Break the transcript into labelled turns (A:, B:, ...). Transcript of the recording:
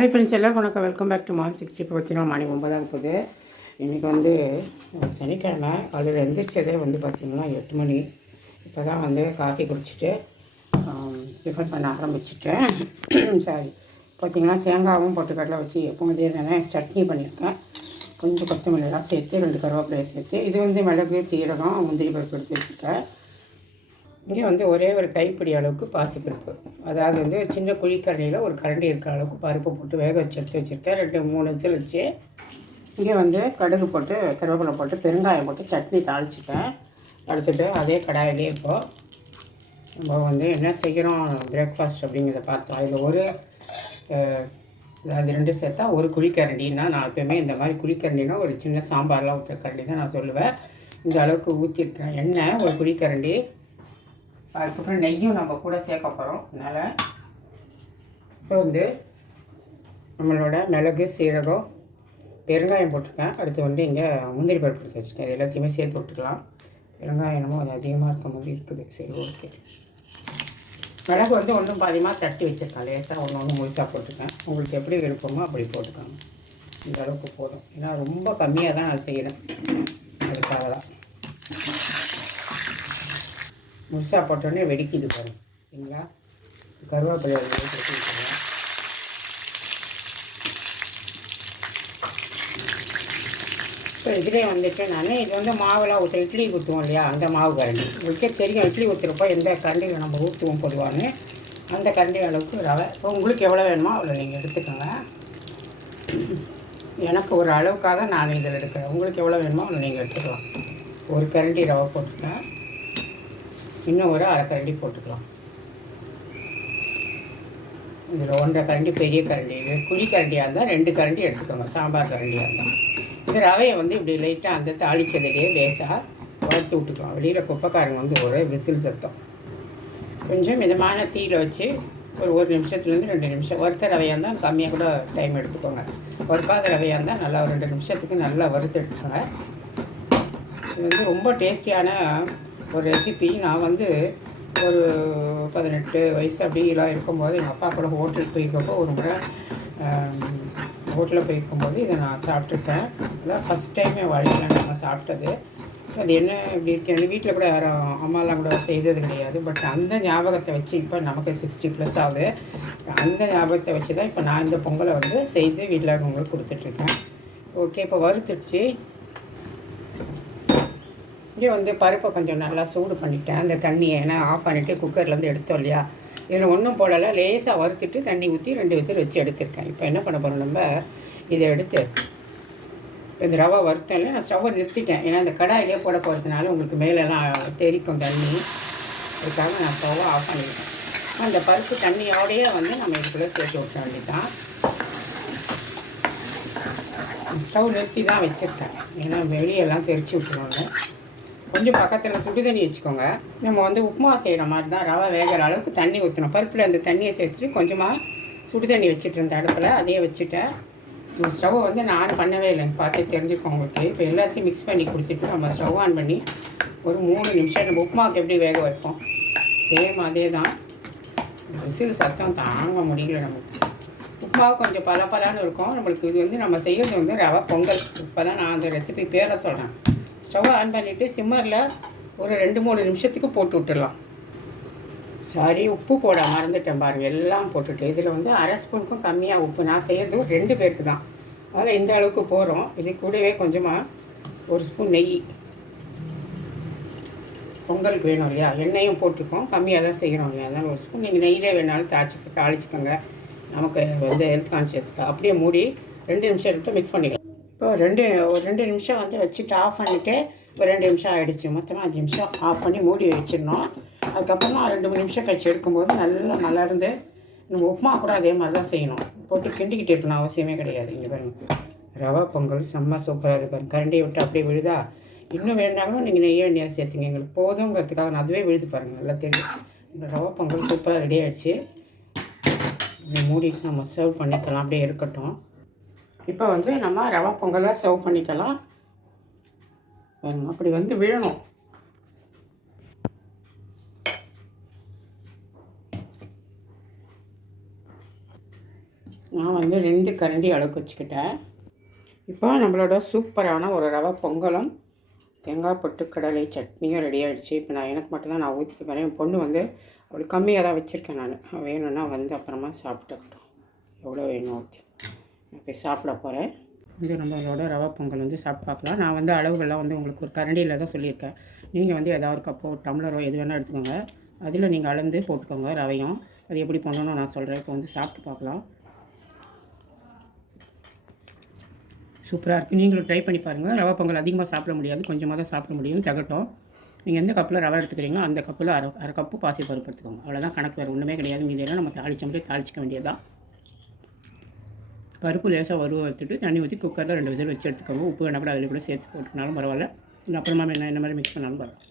A: Hi friends எல்லாம் வணக்கம். Welcome back to mom sixty இப்போ பார்த்தீங்கன்னா மணி ஒன்பதாக போகுது இன்றைக்கி வந்து சனிக்கிழமை காலையில் எந்திரிச்சதே வந்து பார்த்திங்கன்னா எட்டு மணி. இப்போ தான் வந்து காஃபி குடிச்சிட்டு டிஃபன் பண்ண ஆரம்பிச்சிட்டேன். சாரி பார்த்திங்கன்னா தேங்காவும் பொட்டுக்கடலை வச்சு எப்போ இதே தானே சட்னி பண்ணியிருக்கேன். கொஞ்சம் கொத்தமல்லிலாம் சேர்த்து ரெண்டு கருவேப்பிலையை சேர்த்து. இது வந்து மிளகு சீரகம் முந்திரி பருப்பு எடுத்து வச்சுருக்கேன். இங்கே வந்து ஒரே ஒரு கைப்பிடி அளவுக்கு பாசிப்பருப்பு. அதாவது வந்து சின்ன குழிக்கரண்டியில் ஒரு கரண்டி இருக்கிற அளவுக்கு பருப்பு போட்டு வேக வச்சு எடுத்து வச்சுருக்கேன். ரெண்டு மூணு விசில் வச்சு இங்கே வந்து கடுகு போட்டு கருவேப்பிலை போட்டு பெருங்காயம் போட்டு சட்னி தாளிச்சிட்டேன். எடுத்துகிட்டு அதே கடாயிலே இப்போது நம்ம வந்து என்ன செய்கிறோம் பிரேக்ஃபாஸ்ட் அப்படிங்கிறத பார்த்தோம். அதில் ஒரு அது ரெண்டு சேர்த்தா ஒரு குழிக்கரண்டின்னா நான் எப்பயுமே இந்த மாதிரி குழிக்கரண்டினா ஒரு சின்ன சாம்பார்லாம் ஊற்றுற கரண்டி தான் நான் சொல்லுவேன். இந்த அளவுக்கு ஊற்றிருக்கேன் எண்ணெய் ஒரு குழிக்கரண்டி அதுக்கப்புறம் நெய்யும் நம்ம கூட சேர்க்க போகிறோம் அதனால் இப்போ வந்து நம்மளோட மிளகு சீரகம் பெருங்காயம் போட்டிருக்கேன். அடுத்து வந்து இங்கே முந்திரி பருப்பு எடுத்து வச்சுருக்கேன். இது எல்லாத்தையுமே சேர்த்து விட்டுக்கலாம் பெருங்காயம் என்னமோ அது அதிகமாக இருக்க மாதிரி இருக்குது. சரி ஓகே. மிளகு வந்து ஒன்றும் பாதியமாக தட்டி வச்சுருக்கேன். லேசாக ஒன்று ஒன்று முழுசாக போட்டிருக்கேன். உங்களுக்கு எப்படி விருப்பமோ அப்படி போட்டுக்கோங்க. இந்த அளவுக்கு போதும். ஏன்னா ரொம்ப கம்மியாக தான் நான் செய்கிறேன் அதுக்காக தான் முழுசாக போட்டோடனே வெடிக்குது பாருங்க. சரிங்களா? கருவேப்பிலை அதில் இப்போ இதிலே வந்துட்டு நான் இது வந்து மாவெல்லாம் ஊற்ற இட்லி ஊற்றுவோம் இல்லையா? அந்த மாவு கரண்டி உங்களுக்கே தெரியும் இட்லி ஊற்றுறப்போ எந்த கரண்டியில் நம்ம ஊற்றுவோம் போடுவான்னு. அந்த கரண்டி அளவுக்கு ரவை இப்போ உங்களுக்கு எவ்வளோ வேணுமோ அவ்வளோ நீங்கள் எடுத்துக்கோங்க. எனக்கு ஒரு அளவுக்காக நான் இதில் எடுக்கிறேன். உங்களுக்கு எவ்வளோ வேணுமோ அவ்வளோ நீங்கள் எடுத்துக்கலாம். ஒரு கரண்டி ரவை போட்டுக்கலாம் இன்னும் ஒரு அரை கரண்டி போட்டுக்கலாம். இதில் ஒன்றரை கரண்டி பெரிய கரண்டி இது குழி கரண்டியாக இருந்தால் ரெண்டு கரண்டி எடுத்துக்கோங்க சாம்பார் கரண்டியாக இருந்தால் இந்த ரவையை வந்து இப்படி லைட்டாக அந்த தாளிச்சதுலேயே லேசாக வளர்த்து விட்டுக்கலாம். வெளியில் குப்பைக்காரங்க வந்து ஒரு விசில் சத்தம். கொஞ்சம் மிதமான தீயில் வச்சு ஒரு ஒரு நிமிஷத்துலேருந்து ரெண்டு நிமிஷம். வறுத்த ரவையாக இருந்தால் கம்மியாக கூட டைம் எடுத்துக்கோங்க. ஒருக்காத ரவையாக இருந்தால் நல்லா ஒரு ரெண்டு நிமிஷத்துக்கு நல்லா வறுத்து எடுத்துக்கோங்க. இது வந்து ரொம்ப டேஸ்டியான ஒரு ரெசிபி. நான் வந்து ஒரு பதினெட்டு வயசு அப்படிலாம் இருக்கும்போது எங்கள் அப்பா கூட ஹோட்டலுக்கு போயிருக்கப்போ ஒரு முறை ஹோட்டலில் போயிருக்கும்போது இதை நான் சாப்பிட்ருக்கேன் அதான் ஃபஸ்ட் டைம் என் வாழ்க்கையில் நான் சாப்பிட்டது. அது என்ன இப்படி இருக்கு? எங்கள் வீட்டில் கூட யாரும் அம்மாலாம் கூட செய்தது கிடையாது. பட் அந்த ஞாபகத்தை வச்சு இப்போ நமக்கு சிக்ஸ்டி ப்ளஸ் ஆகுது. அந்த ஞாபகத்தை வச்சு தான் இப்போ நான் இந்த பொங்கலை வந்து செய்து வீட்டில் உங்களுக்கு கொடுத்துட்ருக்கேன் ஓகே இப்போ வறுத்துடுச்சு. இங்கே வந்து பருப்பை கொஞ்சம் நல்லா சூடு பண்ணிட்டேன். அந்த தண்ணியை ஏன்னா ஆஃப் பண்ணிவிட்டு குக்கர்லேருந்து எடுத்தோம் இல்லையா? இதில் ஒன்றும் போடலை. லேசாக வறுத்துட்டு தண்ணி ஊற்றி ரெண்டு விசில் வச்சு எடுத்திருக்கேன். இப்போ என்ன பண்ண போகிறோம் நம்ம? இதை எடுத்து இந்த ரவை வறுத்தேன் இல்லை நான் ஸ்டவ்வை நிறுத்திட்டேன். ஏன்னா இந்த கடாயிலே போட போகிறதுனால உங்களுக்கு மேலெல்லாம் தெரிக்கும் தண்ணி. அதுக்காக நான் ஸ்டவ்வை ஆஃப் பண்ணிவிட்டேன் அந்த பருப்பு தண்ணியோடையே வந்து நம்ம இதுக்குள்ளே சேர்த்து விட்ட வேண்டியதான் ஸ்டவ் நிறுத்தி தான் வச்சுருக்கேன். ஏன்னா வெளியெல்லாம் தெரிச்சு விட்டுருவாங்க கொஞ்சம் பக்கத்தில் சுடு தண்ணி வச்சுக்கோங்க. நம்ம வந்து உப்புமா செய்கிற மாதிரி தான் ரவை வேகிற அளவுக்கு தண்ணி ஊற்றணும் பருப்பில் அந்த தண்ணியை சேர்த்துட்டு கொஞ்சமாக சுடு தண்ணி வச்சுட்டு இருந்த அடுப்பில் அதையே வச்சுட்டேன். இந்த ஸ்டவ்வை வந்து நான் ஆன் பண்ணவே இல்லைன்னு பார்த்து தெரிஞ்சுக்கோங்க உங்களுக்கு. இப்போ எல்லாத்தையும் மிக்ஸ் பண்ணி கொடுத்துட்டு நம்ம ஸ்டவ் ஆன் பண்ணி ஒரு மூணு நிமிஷம் நம்ம உப்புமாவுக்கு எப்படி வேக வைப்போம்? சேம் அதே தான் விசில் சத்தம் தாங்க முடியல நமக்கு. உப்புமாவு கொஞ்சம் பல பலான்னு இருக்கும். நம்மளுக்கு இது வந்து நம்ம செய்கிறது வந்து ரவை பொங்கல். இப்போ தான் நான் அந்த ரெசிபி பேரை சொல்கிறேன் ஸ்டவ் ஆன் பண்ணிவிட்டு சிம்மரில் ஒரு ரெண்டு மூணு நிமிஷத்துக்கு போட்டு விட்டுடலாம். சாரி உப்பு போட மறந்துட்டேன் பாருங்கள் எல்லாம் போட்டுட்டு இதில் வந்து அரை ஸ்பூனுக்கும் கம்மியாக உப்பு. நான் செய்கிறது ஒரு ரெண்டு பேருக்கு தான். அதனால் இந்த அளவுக்கு போகிறோம் இது கூடவே கொஞ்சமாக ஒரு ஸ்பூன் நெய். பொங்கலுக்கு வேணும் இல்லையா? எண்ணெயும் போட்டிருக்கோம் கம்மியாக தான் செய்கிறோம் இல்லையா? அதனால் ஒரு ஸ்பூன். நீங்கள் நெய்யிலே வேணாலும் தாளிச்சு தாளிச்சுக்கோங்க. நமக்கு வந்து ஹெல்த் கான்ஷியஸ்க்கு அப்படியே மூடி ரெண்டு நிமிஷம் விட்டு மிக்ஸ் பண்ணிக்கலாம். இப்போ ரெண்டு ஒரு ரெண்டு நிமிஷம் வந்து வச்சுட்டு ஆஃப் பண்ணிவிட்டு ஒரு ரெண்டு நிமிஷம் ஆகிடுச்சு மொத்தமாக அஞ்சு நிமிஷம் ஆஃப் பண்ணி மூடி வச்சிடணும். அதுக்கப்புறமா ரெண்டு மூணு நிமிஷம் கழிச்சு எடுக்கும்போது நல்லா மலர்ந்து நம்ம உப்புமா கூட அதே மாதிரி தான் செய்யணும். போட்டு கிண்டிக்கிட்டு இருக்கணும் அவசியமே கிடையாது. இங்கே பாருங்க. ரவா பொங்கல் செம்ம சூப்பராக இருக்கும் கரண்டியை விட்டு அப்படியே விழுதா? இன்னும் வேணாலும் நீங்கள் நெய்ய எண்ணெயாக சேர்த்துங்க. எங்களுக்கு போதுங்கிறதுக்காக நான் அதுவே விழுது பாருங்கள் நல்லா தெரியும் ரவா பொங்கல் சூப்பராக ரெடி ஆகிடுச்சு இதை மூடிட்டு நம்ம சர்வ் பண்ணிக்கலாம். அப்படியே இருக்கட்டும். இப்போ வந்து நம்ம ரவா பொங்கலாக சர்வ் பண்ணிக்கலாம். வேணும் அப்படி வந்து விழணும். நான் வந்து ரெண்டு கரண்டி அளவுக்கு வச்சுக்கிட்டேன். இப்போ நம்மளோட சூப்பரான ஒரு ரவை பொங்கலும் தேங்காய் பொட்டு கடலை சட்னியும் ரெடி ஆகிடுச்சு இப்போ நான் எனக்கு மட்டும்தான் நான் ஊற்றிக்க போகிறேன் என் பொண்ணு வந்து அப்படி கம்மியாக தான் வச்சுருக்கேன் நான். வேணும்னா வந்து அப்புறமா சாப்பிட்டுக்கிட்டோம். எவ்வளோ வேணும் ஊற்றி ஓகே சாப்பிட போகிறேன் வந்து நம்மளோட ரவா பொங்கல் வந்து சாப்பிட்டு பார்க்கலாம். நான் வந்து அளவுகள்லாம் வந்து உங்களுக்கு ஒரு கரண்டியில் தான் சொல்லியிருக்கேன். நீங்கள் வந்து ஏதாவது ஒரு கப்போ டம்ளரோ எது வேணால் எடுத்துக்கோங்க. அதில் நீங்கள் அளந்து போட்டுக்கோங்க ரவையும். அது எப்படி பண்ணணும்னு நான் சொல்கிறேன் இப்போ வந்து சாப்பிட்டு பார்க்கலாம். சூப்பராக இருக்குது நீங்களும் ட்ரை பண்ணி பாருங்கள் ரவை பொங்கல் அதிகமாக சாப்பிட முடியாது. கொஞ்சமாக தான் சாப்பிட முடியும். தகட்டும். நீங்கள் எந்த கப்பில் ரவை எடுத்துக்கிறீங்களோ அந்த கப்பில் அரை அரை கப்பு பாசி பருப்பு எடுத்துக்கோங்க. அவ்வளோதான் கணக்கு வேறு ஒன்றுமே கிடையாது. மீதியெல்லாம் நம்ம தாளிச்ச மாதிரி தாளிச்சிக்க வேண்டியதுதான். பருப்பு லேசாக வறுவ எடுத்துட்டு தண்ணி ஊற்றி குக்கரில் ரெண்டு விசில் வச்சு எடுத்துக்கோங்க. உப்பு வேணா கூட அதில் கூட சேர்த்து போட்டுக்கினாலும் பரவாயில்ல. அப்புறமா என்ன என்ன மாதிரி மிக்ஸ் பண்ணாலும் பரவாயில்ல.